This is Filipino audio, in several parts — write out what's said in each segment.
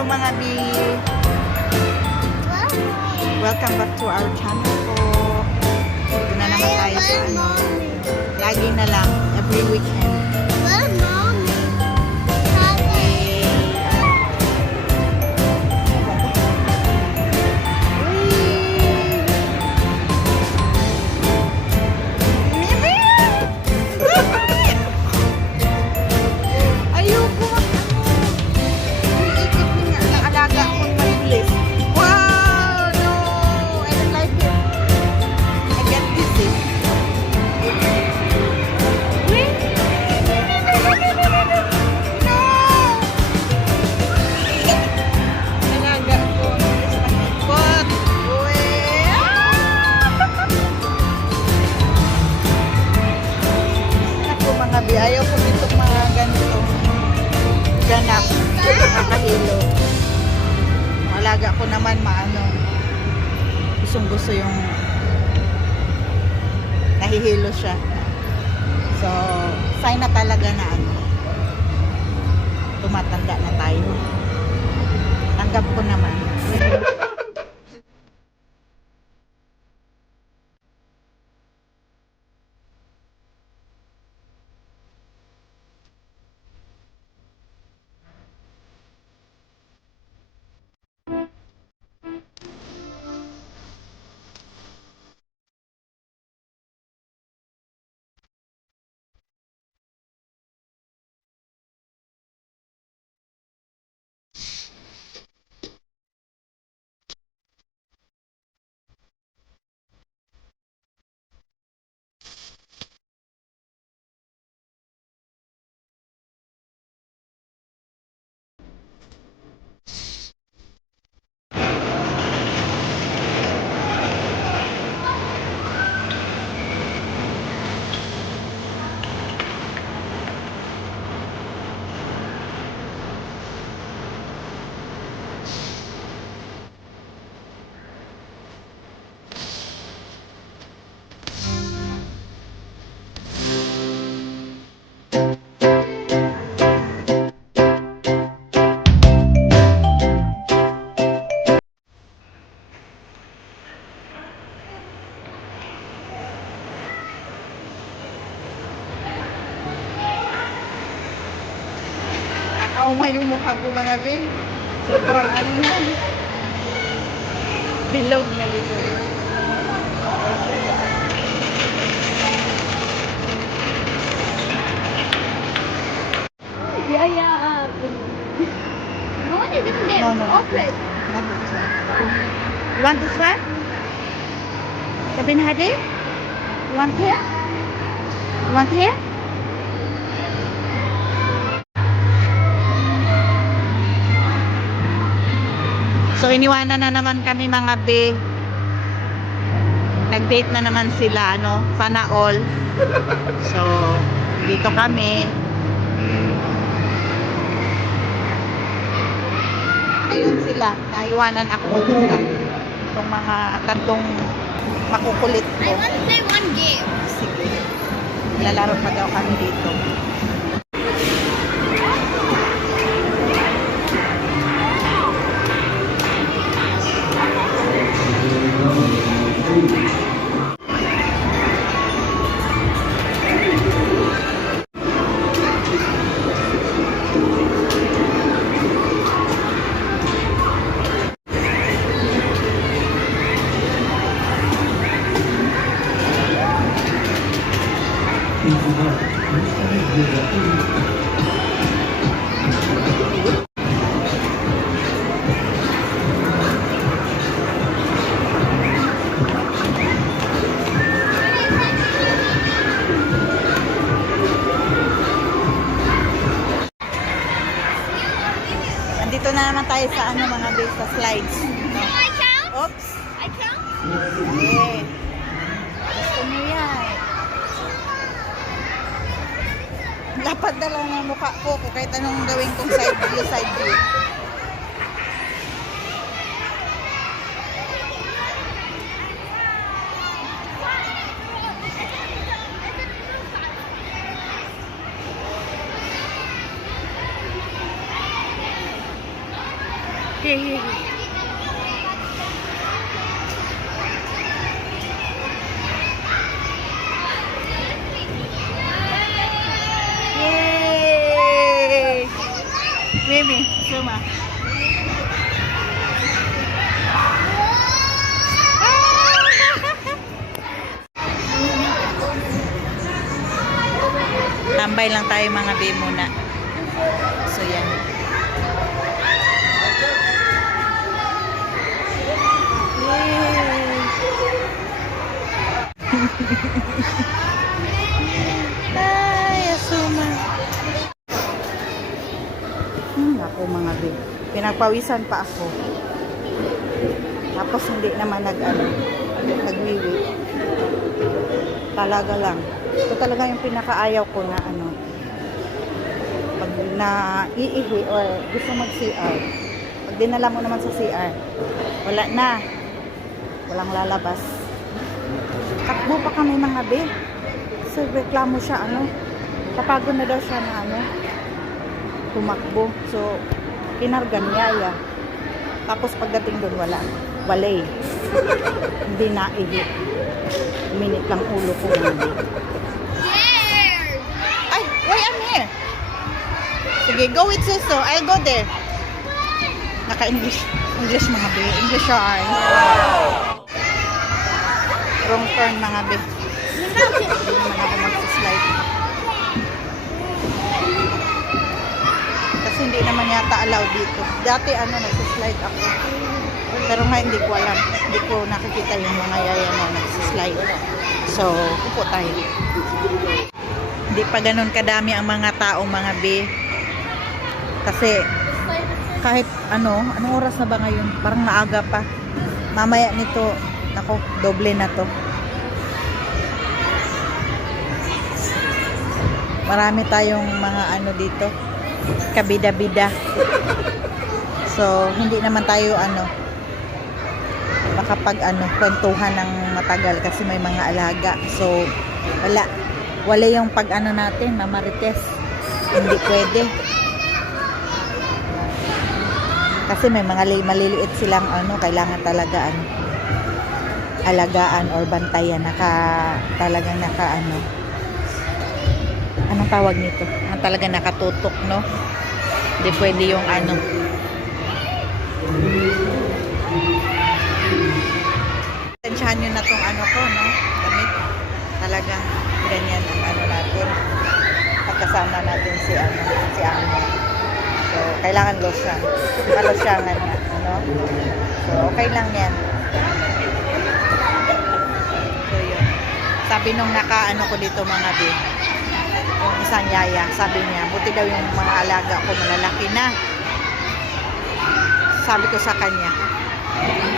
Hello mga B! Welcome back to our channel po. Dito na naman tayo sa ano. Lagi na lang, every weekend. Ayaw ko nitong mga ganito ganap nakahilo. Alaga ko naman maano, gustong-gusto yung nahihilo siya. So sign na talaga na ano, tumatanda na tayo. Tanggap ko naman. Umay yung mukha ko mga bin. Sobrang ano na. Bilog na bilog. Yeah, yeah. No one is in there. No, no. Open. Not this one. You want this one? Kabin hadi? You want here? You want here? So iniwanan na naman kami mga be. Nag-date na naman sila, ano, sana all. So dito kami. Ayun sila, naiwanan ako. Itong mga tatlong makukulit ko. I want to play one game. Sige. Lalaro pa daw kami dito. Andito na naman tayo sa ano mga base sa slides. No? I count? Oops. I count? Yeah. Gusto mo yan. Lapad na lang ang mukha ko kahit anong gawin kong side view, side view. Here, here, here. Yay! Mimi, Suma. Tambay lang tayo mga be muna. So yan. Yay! Ay, Asuma. Ako mga be. Pinagpawisan pa ako. Tapos hindi naman nagwiwi. Talaga lang. Ito talaga yung pinakaayaw ko na pag naiihi or gusto mag-CR. Pag dinala mo naman sa CR, wala na. Walang lalabas. Takbo pa kami mga be. So, reklamo siya, kapagod na daw siya na tumakbo. So, kinargan niya. Tapos pagdating doon, walay. Hindi naihi. Minute lang ulo ko. Ay, wait, I'm here. Sige, go with Suso. I'll go there. Naka-English. English mga be. English yarn. Wrong turn mga be. Hindi naman ako mag-slide. Kasi hindi naman yata allow dito. Dati nag-slide ako. Pero nga hindi ko alam. Hindi ko nakikita yung mga yaya na nag-slide. So, upo tayo. Hindi pa ganun kadami ang mga tao mga be. Kasi kahit anong oras na ba ngayon? Parang maaga pa. Mamaya nito, nako, doble na to. Marami tayong mga dito, kabida-bida. So, hindi naman tayo makapag kwentuhan ng matagal kasi may mga alaga. So, wala yung pag natin, mamarites. Hindi pwede. Kasi may mga maliliit silang kailangan talaga alagaan or bantayan, talagang anong tawag nito? Talagang nakatutok, no? Hindi pwede yung tensyahan nyo na tong ko, no? Damit. Talagang ganyan ang natin. Pagkasama natin si Amo. So, kailangan lotion. Palosyangan nga, So, okay lang yan. So, yun. Sabi nung ko dito mga be, yung isang yaya, sabi niya, buti daw yung mga alaga ko malalaki na. Sabi ko sa kanya,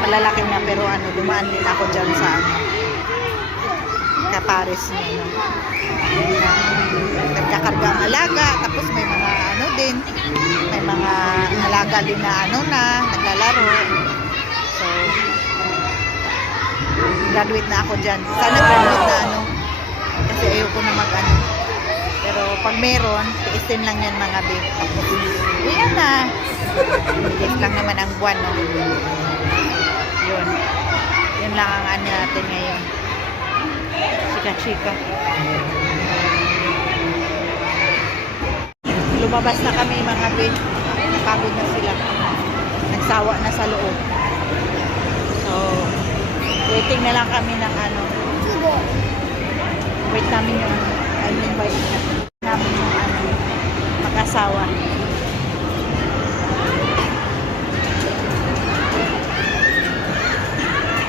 malalaki na pero dumaan din ako dyan sa kapares niya, nagkakarga ang alaga, tapos may mga din, may mga alaga din na naglalaro. So, graduate na ako dyan. Sana graduate na kasi ayoko na pero pag meron, tiisin lang yan mga babe. Yan na. Tiis lang naman ang buwan, no? Yun lang ang natin ngayon. Chika-chika. Lumabas na kami mga be. Pagod na sila. Nagsawa na sa loob. So, waiting na lang kami ng wait namin yung